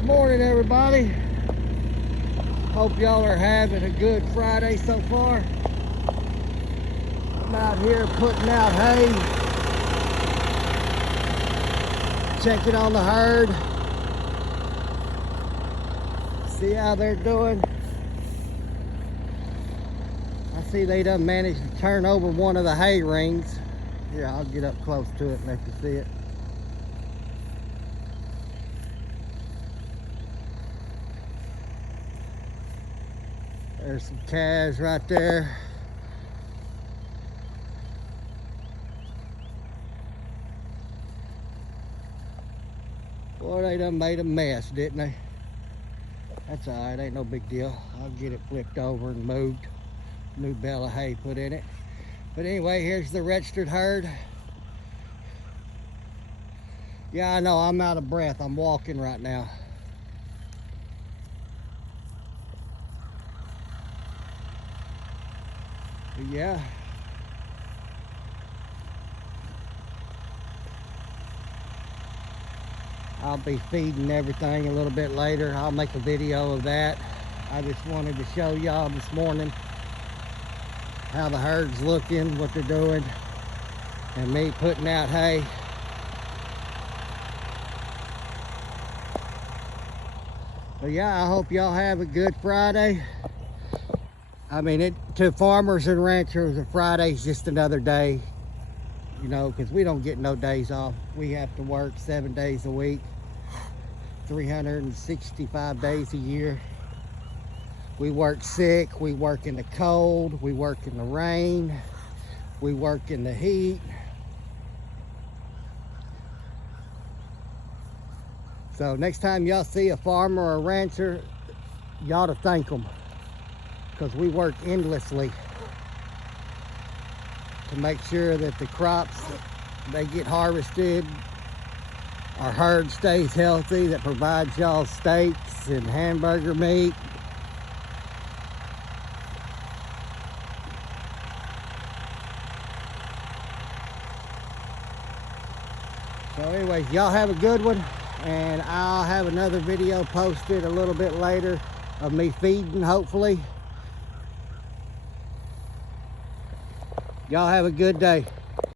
Good morning, everybody. Hope y'all are having a good Friday so far. I'm out here putting out hay, checking on the herd, see how they're doing. I see they done managed to turn over one of the hay rings. Here, I'll get up close to it and let you see it. There's some calves right there. Boy, they done made a mess, didn't they? That's all right, ain't no big deal. I'll get it flipped over and moved. New bale of hay put in it. But anyway, here's the registered herd. Yeah, I know, I'm out of breath. I'm walking right now. But yeah. I'll be feeding everything a little bit later. I'll make a video of that. I just wanted to show y'all this morning how the herd's looking, what they're doing, and me putting out hay. But yeah, I hope y'all have a good Friday. I mean, to farmers and ranchers, a Friday's just another day, you know, because we don't get no days off. We have to work 7 days a week, 365 days a year. We work sick, we work in the cold, we work in the rain, we work in the heat. So next time y'all see a farmer or a rancher, y'all to thank them, because we work endlessly to make sure that the crops, they get harvested, our herd stays healthy, that provides y'all steaks and hamburger meat. So anyways, y'all have a good one, and I'll have another video posted a little bit later of me feeding, hopefully. Y'all have a good day.